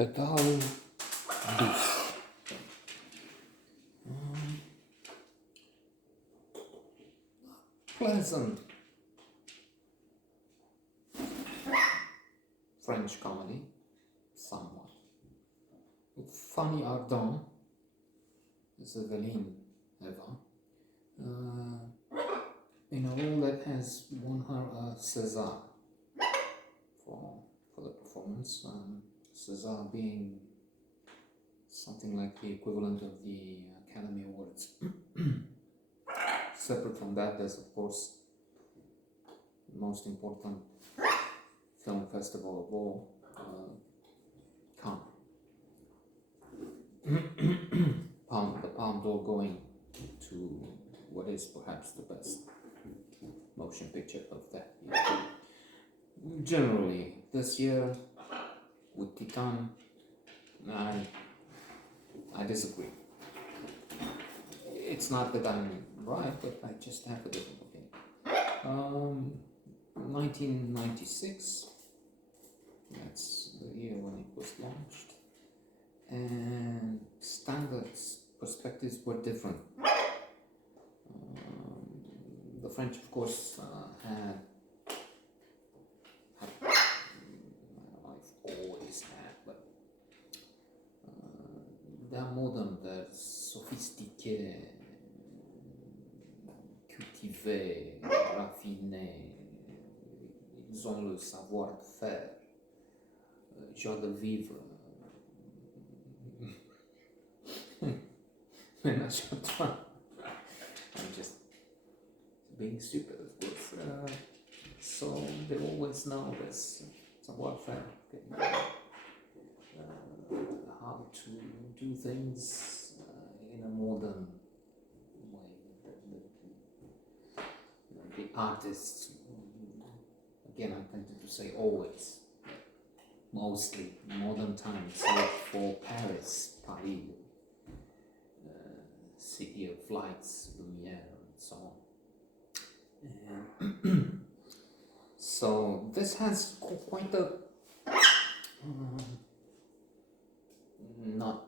Pedale Douce. Pleasant French comedy, somewhat, with funny ardent, as Eveline Eva, in a role that has won her a César for the performance. César being something like the equivalent of the Academy Awards. Separate from that, there's of course the most important film festival of all, Cannes. The Palme d'Or going to what is perhaps the best motion picture of that year. Generally, this year with Titan, I disagree. It's not that I'm right, but I just have a different opinion. 1996, that's the year when it was launched, and standards, perspectives were different. The French, of course, had I don't know if always had, but they're modern, they're sophistiqués, cultivés, raffinés, ils ont le savoir-faire, joie de vivre, ménage à trois. I'm just being stupid, of course. So they always know this savoir-faire, how to do things in a modern way. The artists, again, I tended to say always, mostly modern times, like for Paris, city of lights, lumiere, and so on. And so this has quite a not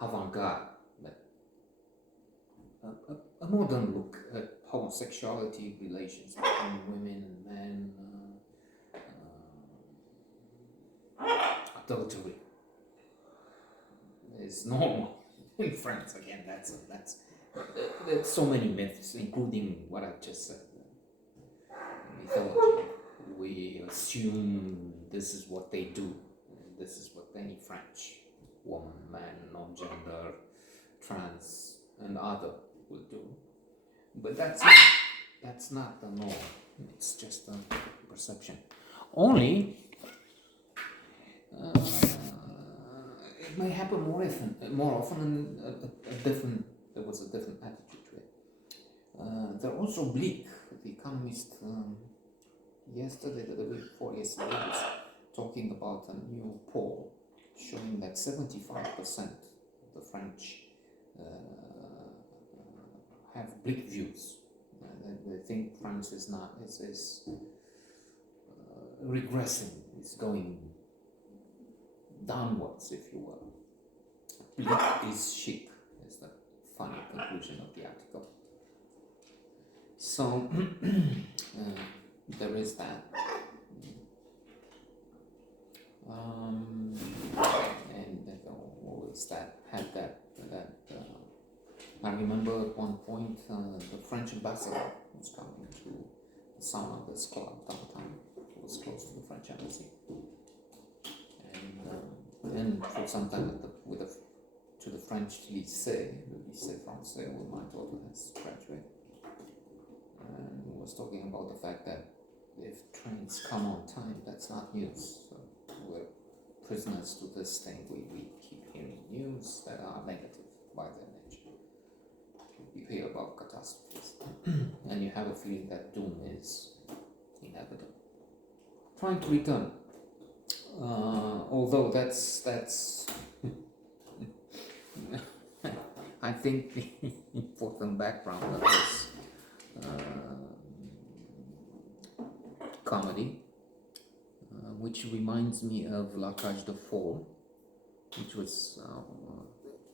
avant-garde, but a modern look at homosexuality, relations between women and men, adultery is normal in France. Again, that's there's so many myths, including what I just said. Mythology. We assume this is what they do. This is what any French woman, man, non-gender, trans, and other will do. But that's not the norm. It's just a perception. Only it may happen more often, and there was a different attitude to it. They're also bleak. The Economist yesterday, the week before yesterday, was talking about a new poll showing that 75% of the French have bleak views. They think France is regressing, is going downwards, if you will. Bleak is chic, is the funny conclusion of the article. So there is that. And always had that. I remember at one point the French ambassador was coming to the sauna of this club downtown. It was close to the French embassy. And for some time to the French lycée, the lycée français, where my daughter has graduated. And he was talking about the fact that if trains come on time, that's not news. So we're prisoners to this thing. We keep hearing news that are negative by their nature. You hear about catastrophes, and you have a feeling that doom is inevitable. Trying to return, although that's I think the important background of this comedy, which reminds me of La Cage de Folle, which was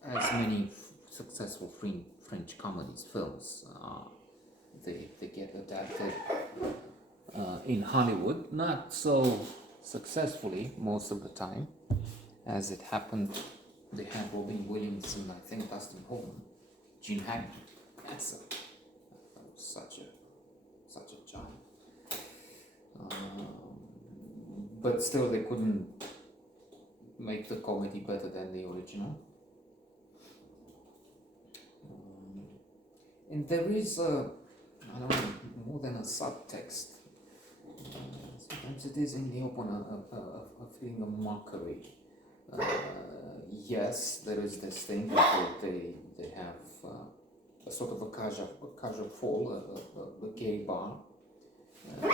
as many successful French comedies films, they get adapted in Hollywood, not so successfully most of the time, as it happened. They had Robin Williams and I think Dustin Hoffman, Gene Hackman. That was such a giant. But still, they couldn't make the comedy better than the original. And there is I don't know, more than a subtext. Sometimes it is in the open a feeling of mockery. Yes, there is this thing that they have a sort of a casual fall, a gay bar. And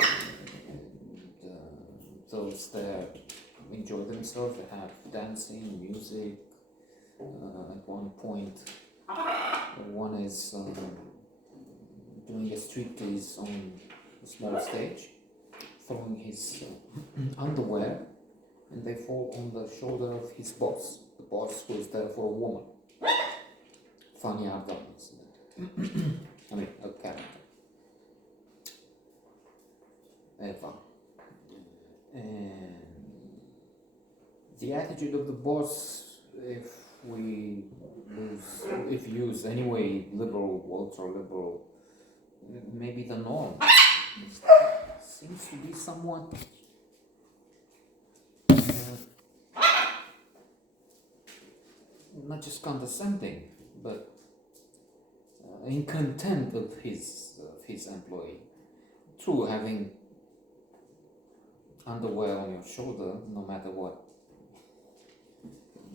those there enjoy themselves, they have dancing, music. At one point, one is doing a striptease on a small stage, throwing his underwear, and they fall on the shoulder of his boss, the boss who is there for a woman. Funny Adam, isn't it? I mean, a character. Eva. And the attitude of the boss, if we use anyway, liberal, ultra-liberal, maybe the norm, seems to be somewhat not just condescending, but in contempt of his employee. True, having underwear on your shoulder, no matter what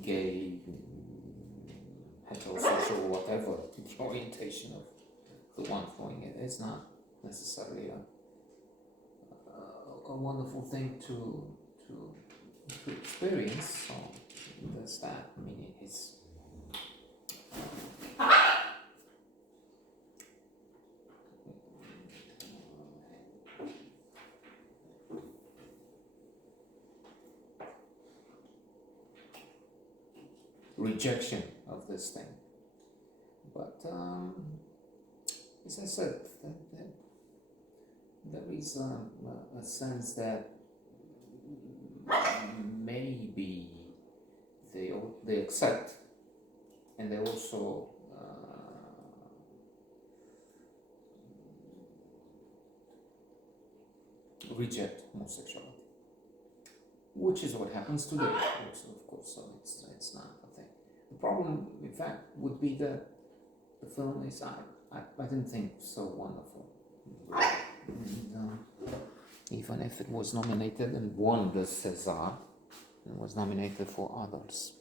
gay, heterosexual, whatever the orientation of the one throwing it, is not necessarily a wonderful thing to experience. So there's that. I mean, it's rejection of this thing. But as I said, there is a sense that maybe they accept, and they also reject homosexuality, which is what happens today also, of course. So it's not a thing. The problem, in fact, would be that the film is I didn't think so wonderful. And, even if it was nominated and won the César, it was nominated for others.